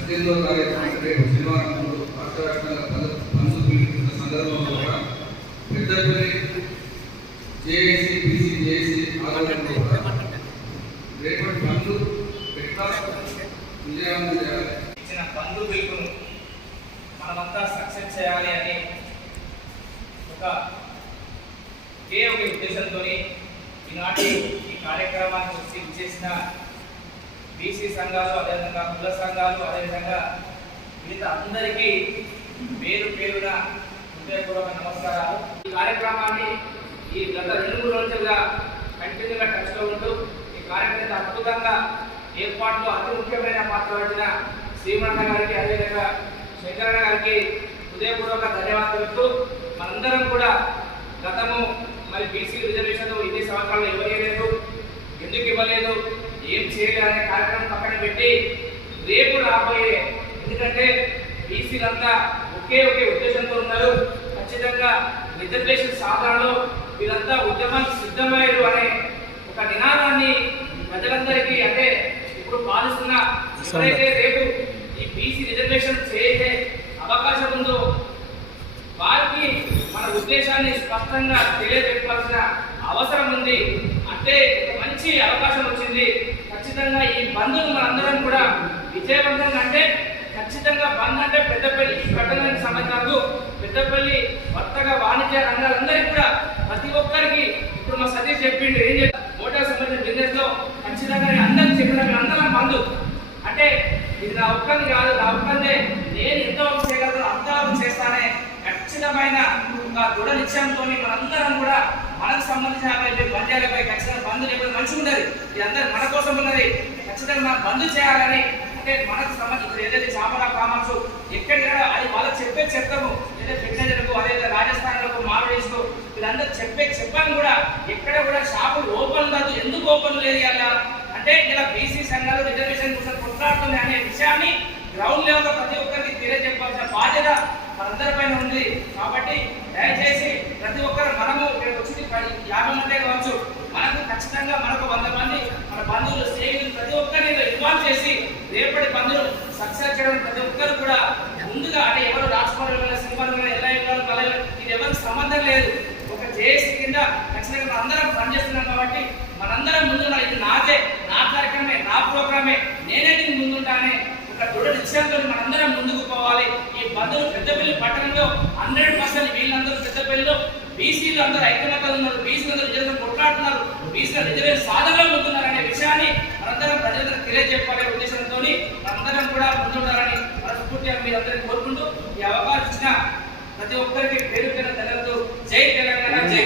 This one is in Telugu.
పద్దెనిమిదవ తారీఖు రేపు శనివారం రాష్ట్ర వ్యాప్తంగా పనులు పిలుపుతున్న సందర్భంలో కూడా పెద్దపల్లి జేఏసీ బీసీ జేఏసీ ఆధ్వర్యంలో కూడా రేపటి పనులు పెట్టా విజయవంతం చేయాలి? ఇచ్చిన బంధు పిలుపును మనమంతా సక్సెస్ చేయాలి అని ఒక ఒకే ఒక ఉద్దేశంతో ఈనాటి ఈ కార్యక్రమానికి వచ్చి చేసిన బీసీ సంఘాలు అదేవిధంగా కుల సంఘాలు అదేవిధంగా మిగతా అందరికీ పేరు పేరున హృదయపూర్వక నమస్కారాలు. ఈ కార్యక్రమాన్ని ఈ గత రెండు మూడు రోజులుగా కంటిన్యూగా టచ్లో ఉంటూ ఈ కార్యక్రమం అద్భుతంగా ఏర్పాట్లో అతి ముఖ్యమైన పాత్ర పట్టిన శ్రీమన్న గారికి అదేవిధంగా శంకరన్న గారికి హృదయపూర్వక ధన్యవాదాలు చెప్తూ మనందరం కూడా గతము మరి బీసీ రిజర్వేషన్ ఇన్ని సంవత్సరాలు ఇవ్వలేదు. ఎందుకు ఇవ్వలేదు? ఏం చేయాలనే అనే కార్యక్రమం పక్కన పెట్టి రేపు రాబోయే ఎందుకంటే బీసీలంతా ఒకే ఒకే ఉద్దేశంతో ఉన్నారు. ఖచ్చితంగా రిజర్వేషన్ సాధనలో వీళ్ళంతా ఉద్యమానికి సిద్ధమయ్యారు అనే ఒక నినాదాన్ని ప్రజలందరికీ అంటే ఇప్పుడు పాలిస్తున్న ఎవరైతే రేపు ఈ బీసీ రిజర్వేషన్ చేసే అవకాశం ఉందో వారికి మన ఉద్దేశాన్ని స్పష్టంగా తెలియజెప్పాల్సిన అవసరం ఉంది అంటే ఒక మంచి అవకాశం వచ్చింది బంధువులు మనందరం కూడా విజయవంతంగా అంటే ఖచ్చితంగా బంద్ అంటే పెద్దపల్లి ఈ పట్టణానికి కాదు పెద్దపల్లి కొత్తగా వాణిజ్య రంగాలందరికీ కూడా ప్రతి ఒక్కరికి ఇప్పుడు మా సతీష్ చెప్పిండు ఏం చేస్తారు మోటార్ సంబంధించిన బిజినెస్లో ఖచ్చితంగా నేను అందరికి చెప్పిన అందరం బంధు. అంటే ఇది నా ఒక్కరిని కాదు నా ఒక్కరిదే నేను ఎంత వరకు చేయగలను అంత వరకు చేస్తానే ఖచ్చితమైన ఒక దృఢ నిశ్చయంతో మనందరం కూడా మనకు సంబంధించిన యాభై బంద్యాలపై ఖచ్చితంగా బంధులు ఎప్పుడు మంచిగా ఉన్నది ఇది అందరూ మన కోసం ఉన్నది. ఖచ్చితంగా మనం బంధు చేయాలని అంటే మనకు సంబంధించిన ఏదైతే చామరా కామర్స్ ఎక్కడికైనా అది వాళ్ళకి చెప్పే చెప్తాము. ఏదైతే ఫిట్నెస్లకు అదే రాజస్థాన్లకు మాల్వేస్కు వీళ్ళందరూ చెప్పే చెప్పాను కూడా ఎక్కడ కూడా షాపులు ఓపెన్ కాదు. ఎందుకు ఓపెన్ లేదు అలా అంటే ఇలా బీసీ సంఘాలు రిజర్వేషన్ కోసం కొట్లాడుతుంది అనే విషయాన్ని గ్రౌండ్ లెవెల్లో ప్రతి ఒక్కరికి తెలియజెప్పాల్సిన బాధ్యత మనందరిపైన ఉంది. కాబట్టి దయచేసి ప్రతి ఒక్కరు మనము ఇక్కడ వచ్చింది పది యాభై మందే కావచ్చు మనకు ఖచ్చితంగా మనకు వంద మంది మన బంధువులు స్నేహితులు ప్రతి ఒక్కరిని ఇన్వాల్వ్ చేసి రేపటి బంధువులు సక్సెస్ చేయడం ప్రతి ఒక్కరు కూడా ముందుగా అంటే ఎవరు రాజకీయ సింహాలు ఎలా ఇవ్వాలి బల ఇది ఎవరికి సంబంధం లేదు. ఒక జేఏసీ కింద ఖచ్చితంగా మనం అందరం పనిచేస్తున్నాం కాబట్టి మనందరం ముందుగా ఇది నాదే. నా కార్యక్రమే నా ప్రోగ్రామే. నేనే దీనికి ముందుంటానే ఒక దృఢ నిశ్చయంతో మనందరం ముందుకు పోవాలి. ఈ బంధువులు పెద్దపల్లి పట్టణంలో హండ్రెడ్ పర్సెంట్ వీళ్ళందరూ పెద్దపల్లిలో బీసీలు అందరూ ఐక్యమత ఉన్నారు. బీసీలు అందరూ రిజర్వేషన్ కొట్లాడుతున్నారు. బీసీల రిజర్వేషన్ సాధనలో అందరం ప్రజలకు తెలియజెప్పాలనే ఉద్దేశంతో అందరం కూడా ముందుండాలని మనస్ఫూర్తిగా మీరు అందరికీ కోరుకుంటూ ఈ అవకాశం ఇచ్చిన ప్రతి ఒక్కరికి పేరు పేరు తెలంగాణ జై తెలంగాణ జై